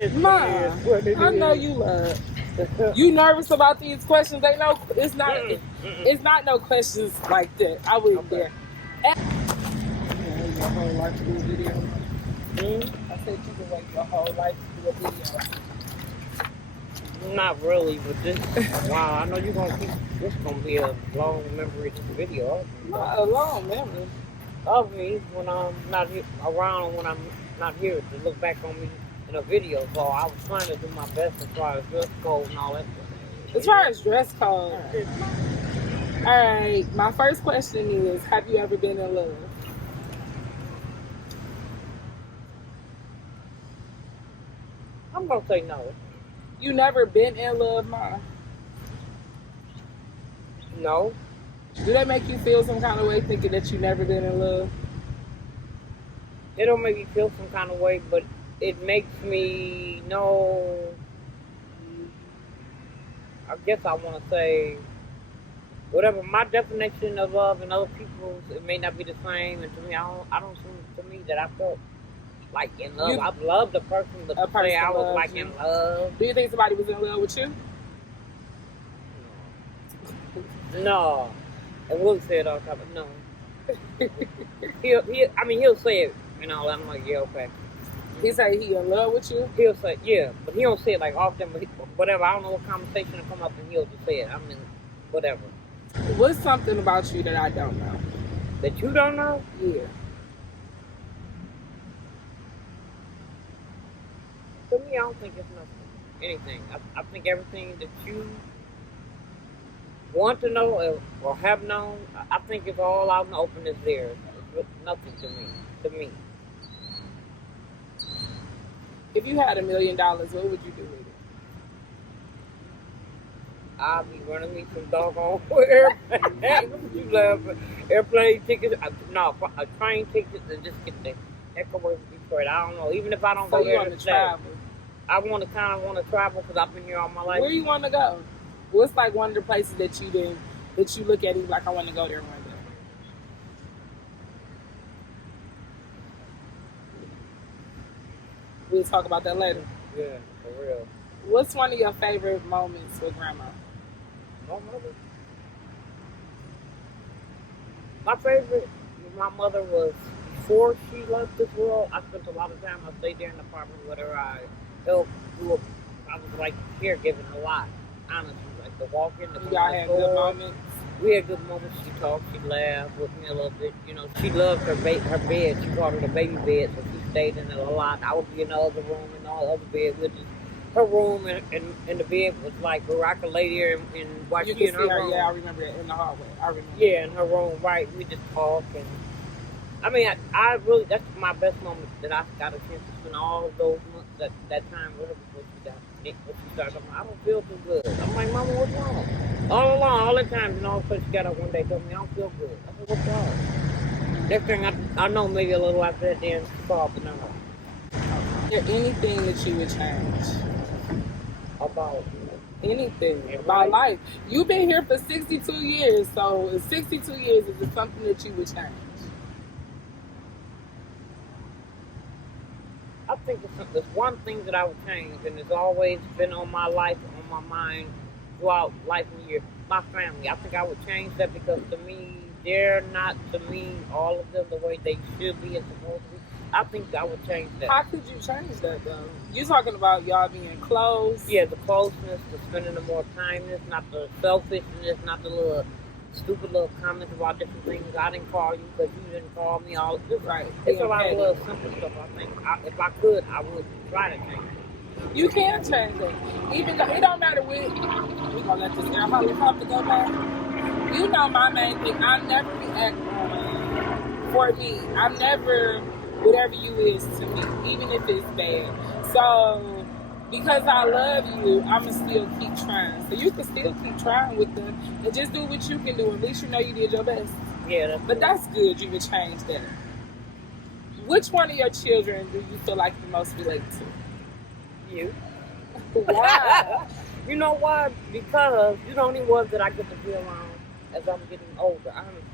Ma, I know you love. You nervous about these questions? They know it's not. It's not no questions like that. I wouldn't dare. Your whole life to do a video. I said you can wait your whole life to do a video. Not really, but this. Wow, I know you're gonna keep. This gonna be a long memory. This video. Not a long memory of me when I'm not around, when I'm not here to look back on me in a video. So I was trying to do my best as far as dress code and all that stuff. As far as dress code. All right. My first question is: have you ever been in love? I'm gonna say no. You never been in love, Ma? No. Do that make you feel some kind of way thinking that you never been in love? It don't make me feel some kind of way, but it makes me know. I guess I want to say, whatever my definition of love and other people's, it may not be the same. And to me, I don't seem to me that I felt like in love. I've loved a person, but to say I was like in love. Do you think somebody was in love with you? No. And Will say it all the time, but no. He'll say it, you know, I'm like, yeah, okay. He say he in love with you? He'll say, yeah, but he don't say it like often, but whatever, I don't know what conversation will come up and he'll just say it. I mean, whatever. What's something about you that I don't know? That you don't know? Yeah. To me, I don't think it's anything. I think everything that you want to know or have known, I think it's all out in the open is there. It's nothing to me. If you had $1 million, what would you do with it? I'll be running me some doggone airplane. You love airplane tickets? No, a train tickets and just get the heck away from Detroit. I don't know. Even if I don't go there to travel, I want to travel because I've been here all my life. Where you want to go? What's like one of the places that you look at and like, I want to go there one day? We'll talk about that later. Yeah, for real. What's one of your favorite moments with Grandma? My favorite with my mother was before she left this world. I spent a lot of time. I stayed there in the apartment with her. I helped do it. I was like caregiving a lot, honestly. Like the walking, the y'all had good moments. We had good moments. She talked, she laughed with me a little bit. You know, she loved her bed. She called it a baby bed, so she stayed in it a lot. I would be in the other room, in the other bed with her room, and the bed was like where I could lay there and watch you in her room. Yeah, I remember it in the hallway. I remember. Yeah, in her room, right? We just talk, and I mean, I really, that's my best moment that I got a chance to spend all of those months, that time with her before she started talking. I don't feel too good. I'm like, Mama, what's wrong? All along, all the time, and all of a sudden she got up one day and told me, I don't feel good. I said, what's wrong? Next thing I know, maybe a little after that, then she called, but no. Is there anything that you would change? About anything about life? You've been here for 62 years, so in 62 years, is it something that you would change? I think there's one thing that I would change, and it's always been on my life, on my mind throughout life and years. My family. I think I would change that because to me, they're not to me all of them the way they should be and supposed to be. I think I would change that. How could you change that though? You're talking about y'all being close. Yeah, the closeness, the spending the more timeness, not the selfishness, not the little stupid little comments about different things. I didn't call you because you didn't call me. All this, right? It's a lot of little simple stuff. I think if I could, I would try to change it. You can change it. Even though it don't matter what. We gonna let this air helicopter go by. You know my main thing. I never react for me. I'm never whatever you is to me, even if it's bad. So, because I love you, I'ma still keep trying. So you can still keep trying with them and just do what you can do. At least you know you did your best. Yeah, that's good. You would change that. Which one of your children do you feel like you most relate to? You. Why? You know why? Because you're the only one that I get to be around as I'm getting older, honestly.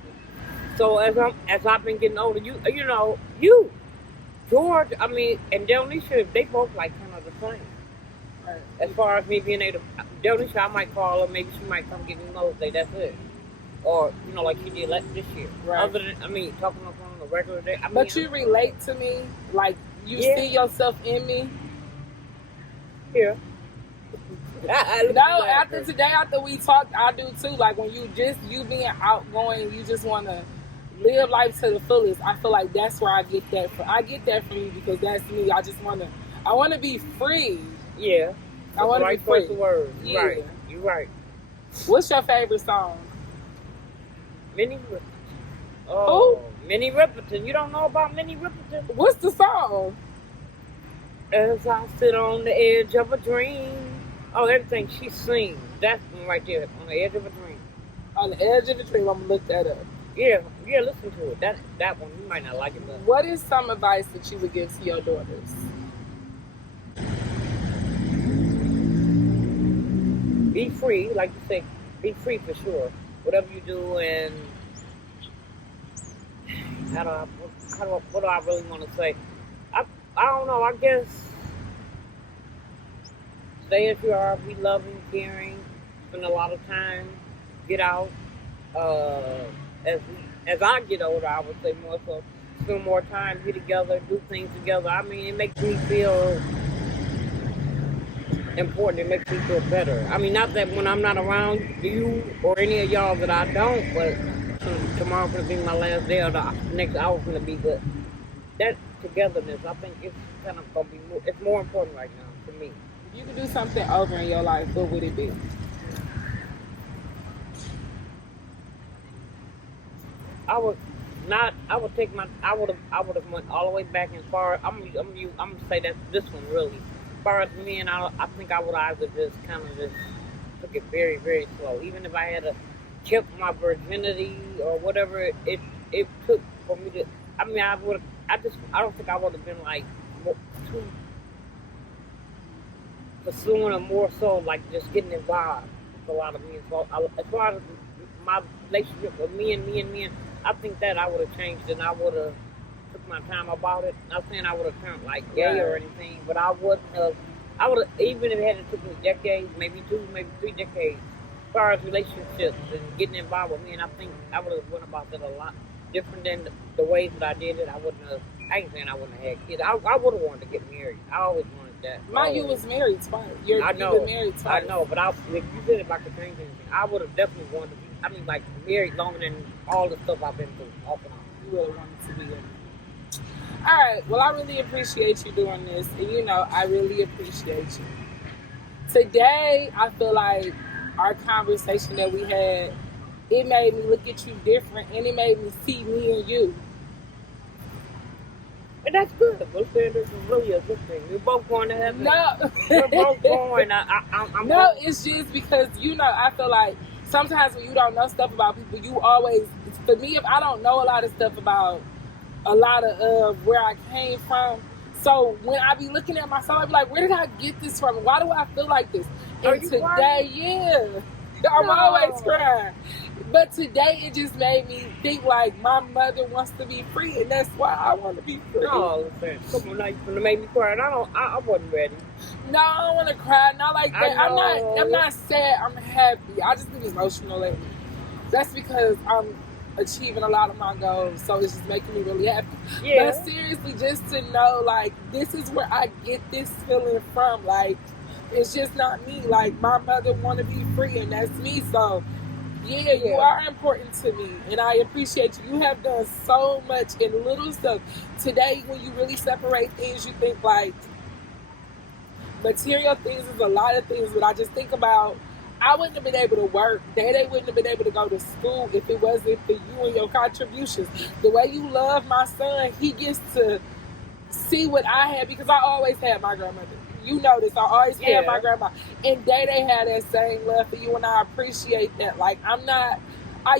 So as I've been getting older, you, George, I mean, and Delicia, they both like kind of the same. Right. As far as me being able to, the only time I might call her, maybe she might come get me Mother's Day. That's it. Or like she did this year. Right. Other than, talking on the phone on a regular day. But you relate to me, like you see yourself in me. Yeah. No, after we talked, I do too. Like when you being outgoing, you just want to live life to the fullest. I feel like that's where I get that from. I get that from you because that's me. I want to be free. Yeah. I want to be free. Word. Yeah. Right. You're right. What's your favorite song? Minnie Riperton. Oh, Minnie Riperton. You don't know about Minnie Riperton? What's the song? As I sit on the edge of a dream. Oh, everything she sings. That's one right there. On the edge of a dream. On the edge of a dream. I'm going to look that up. Yeah, listen to it. That one, you might not like it, but... What is some advice that you would give to your daughters? Be free, like you say. Be free for sure. Whatever you do, and... what do I really want to say? I don't know, I guess... Stay as you are, be loving, caring, spend a lot of time, get out. As I get older, I would say more so, spend more time, be together, do things together. It makes me feel important. It makes me feel better. Not that when I'm not around you or any of y'all that I don't, but tomorrow's going to be my last day or the next hour's going to be good. That togetherness, I think it's kind of going to be more, it's more important right now to me. If you could do something over in your life, what would it be? I would have went all the way back as far. I'm gonna say that this one really. As far as me, and I think I would either just kind of just took it very, very slow. Even if I had to kept my virginity or whatever it took for me to. I don't think I would have been like too pursuing or more so like just getting involved with a lot of men. So as far as my relationship with men, I think that I would have changed and I would have took my time about it. Not saying I would have turned like gay or anything, but I would have, even if it had took me decades, maybe 2, maybe 3 decades, as far as relationships and getting involved with men, I think I would have went about that a lot different than the ways that I did it. I ain't saying I wouldn't have had kids. I would have wanted to get married. I always wanted that. You was married twice. You've been married twice. I know, but if you said if I could change anything, I would have definitely wanted to be, like married longer than all the stuff I've been through, off and on. You really wanted to be there. All right. Well, I really appreciate you doing this. And, I really appreciate you. Today, I feel like our conversation that we had, it made me look at you different, and it made me see me and you. And that's good. This is really a good thing. We're both going to heaven. No. We're both going. It's just because, I feel like sometimes when you don't know stuff about people, you always, for me, if I don't know a lot of stuff about a lot of where I came from, so when I be looking at myself, I be like, where did I get this from? Why do I feel like this? And today, crying? I'm always crying. But today, it just made me think like my mother wants to be free, and that's why I want to be free. No, come on, now you're gonna make me cry. And I wasn't ready. No, I don't want to cry. Not like that. I'm not sad. I'm happy. I just get emotional lately. That's because I'm achieving a lot of my goals, so it's just making me really happy. Yeah. But seriously, just to know, like, this is where I get this feeling from. Like, it's just not me. Like, my mother want to be free, and that's me. So. Yeah, you are important to me, and I appreciate you. You have done so much in little stuff. Today, when you really separate things, you think like material things is a lot of things, but I just think about I wouldn't have been able to work. They wouldn't have been able to go to school if it wasn't for you and your contributions. The way you love my son, he gets to see what I had because I always had my grandmother. You know this. I always had my grandma. And they had that same love for you, and I appreciate that. Like, I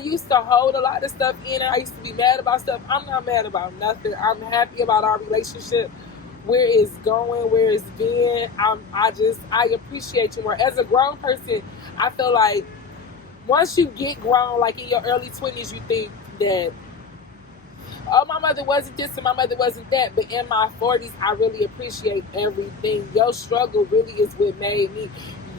used to hold a lot of stuff in, and I used to be mad about stuff. I'm not mad about nothing. I'm happy about our relationship, where it's going, where it's been. I appreciate you more. As a grown person, I feel like once you get grown, like in your early 20s, you think that oh, my mother wasn't this and my mother wasn't that. But in my 40s, I really appreciate everything. Your struggle really is what made me.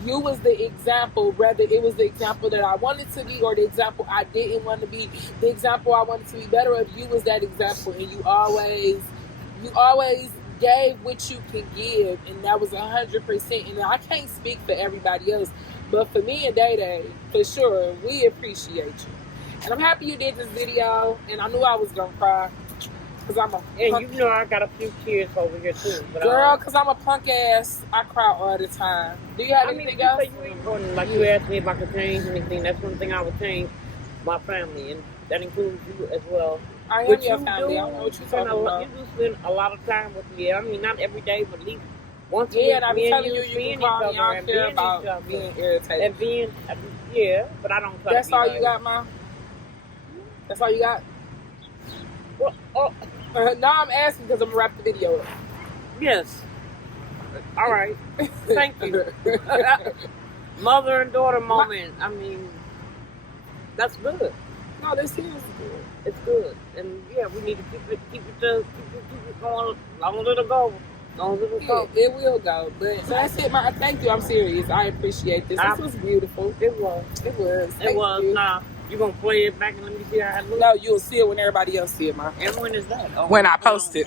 You was the example, whether it was the example that I wanted to be or the example I didn't want to be, the example I wanted to be better of. You was that example, and you always gave what you can give, and that was 100%. And I can't speak for everybody else, but for me and Day Day, for sure, we appreciate you. And I'm happy you did this video, and I knew I was gonna cry, cause I'm a And you know I got a few tears over here too. But, girl, cause I'm a punk ass. I cry all the time. Do you have anything else? You ain't going, like you asked me if I could change anything. That's one thing I would change, my family, and that includes you as well. I am But your you family. I don't know what you're talking about. You do spend a lot of time with me. I mean, not every day, but at least once a week. Yeah, and I've been telling you, you seeing can call each me. other I don't and care being about each other. being irritated. And being, yeah, but I don't try That's to be all like, you got, Ma? That's all you got? Well, oh, No, I'm asking because I'm gonna wrap the video up. yes. All right. Thank you. Mother and daughter moment. I mean, that's good. No, this is good. It's good. And yeah, we need to keep it going. Long as it'll go. Long as it'll go. It will go. But so that's it, Ma. Thank you. I'm serious. I appreciate this. This was beautiful. It was. It was. It was. You. Nah. You gonna play it back and let me see how it looks? No, you'll see it when everybody else see it, Ma. And when is that? Oh, When I post it.